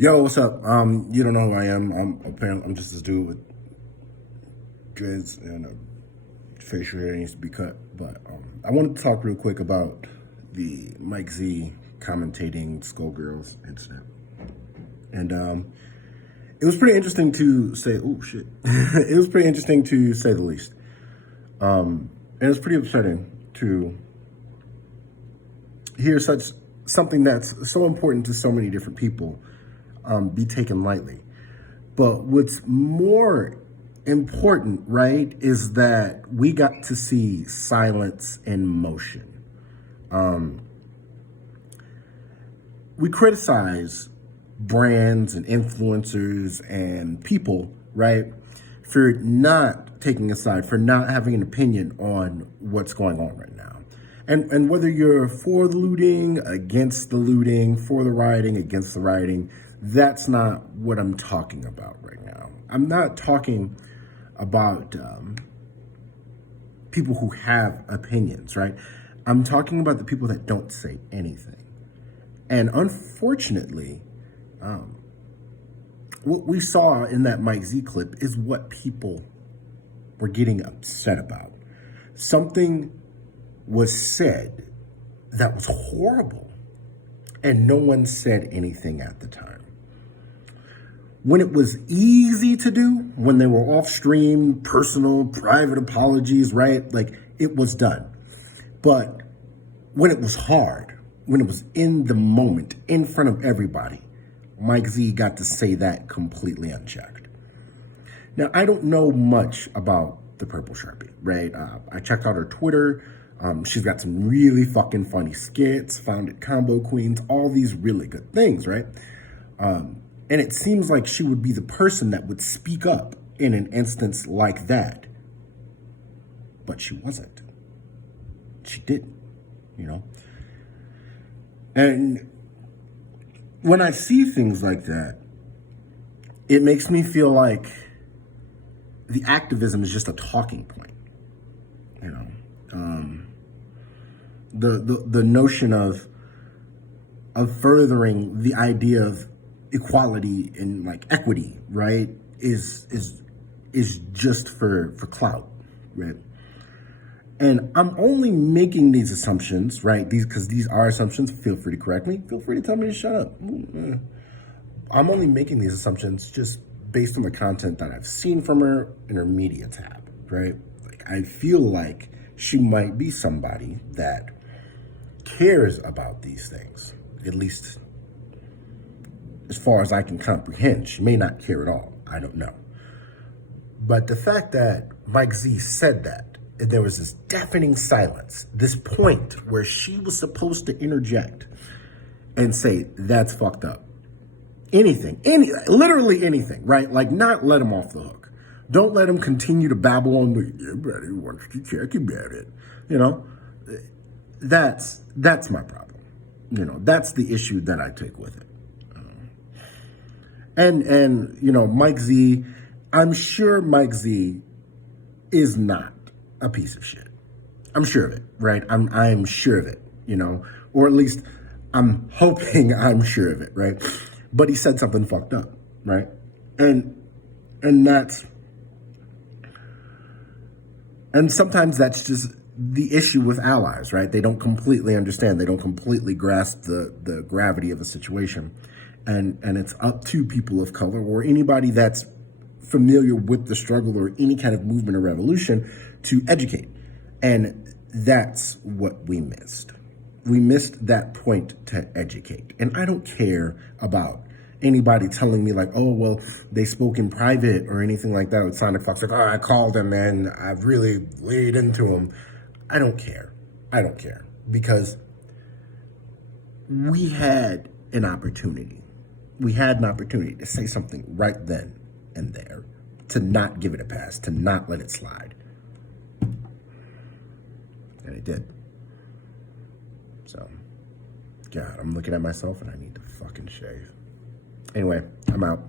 Yo, what's up? You don't know who I am. I'm just this dude with dreads and a facial hair that needs to be cut. But I wanted to talk real quick about the Mike Z commentating Skullgirls incident. And it was pretty interesting to say, oh shit. It was pretty interesting to say the least. And it was pretty upsetting to hear something that's so important to so many different people be taken lightly. But what's more important, right, is that we got to see silence in motion. We criticize brands and influencers and people, right, for not taking a side, for not having an opinion on what's going on right now. And whether you're for the looting, against the looting, for the rioting, against the rioting, that's not what I'm talking about right now. I'm not talking about people who have opinions, right? I'm talking about the people that don't say anything. And unfortunately, what we saw in that Mike Z clip is what people were getting upset about. Something was said that was horrible, and no one said anything at the time. When it was easy to do, when they were off stream, personal, private apologies, right? Like, it was done. But when it was hard, when it was in the moment, in front of everybody, Mike Z got to say that completely unchecked. Now, I don't know much about the Purple Sharpie, right? I checked out her Twitter. She's got some really fucking funny skits, founded Combo Queens, all these really good things, right? And it seems like she would be the person that would speak up in an instance like that. But she wasn't. She didn't, you know? And when I see things like that, it makes me feel like the activism is just a talking point, you know? The notion of furthering the idea of equality and like equity, right, is just for clout, right? And I'm only making these assumptions, right? Because these are assumptions. Feel free to correct me. Feel free to tell me to shut up. I'm only making these assumptions just based on the content that I've seen from her in her media tab, right? Like, I feel like she might be somebody that cares about these things, at least as far as I can comprehend. She may not care at all. I don't know. But the fact that Mike Z said that, and there was this deafening silence, this point where she was supposed to interject and say, that's fucked up. Anything, literally anything, right? Like, not let him off the hook. Don't let him continue to babble on the, everybody wants to check about it. You know, that's my problem. You know, that's the issue that I take with it. And you know, Mike Z, I'm sure Mike Z is not a piece of shit. I'm sure of it, right? I'm sure of it, you know, or at least I'm hoping I'm sure of it, right? But he said something fucked up, right? And sometimes that's just the issue with allies, right? They don't completely understand. They don't completely grasp the gravity of the situation. And it's up to people of color or anybody that's familiar with the struggle or any kind of movement or revolution to educate. And that's what we missed. We missed that point to educate. And I don't care about anybody telling me like, oh, well, they spoke in private or anything like that with Sonic Fox. Like, oh, I called him and I've really laid into him. I don't care. I don't care. Because we had an opportunity. We had an opportunity to say something right then and there, to not give it a pass, to not let it slide. And it did. So, God, I'm looking at myself and I need to fucking shave. Anyway, I'm out.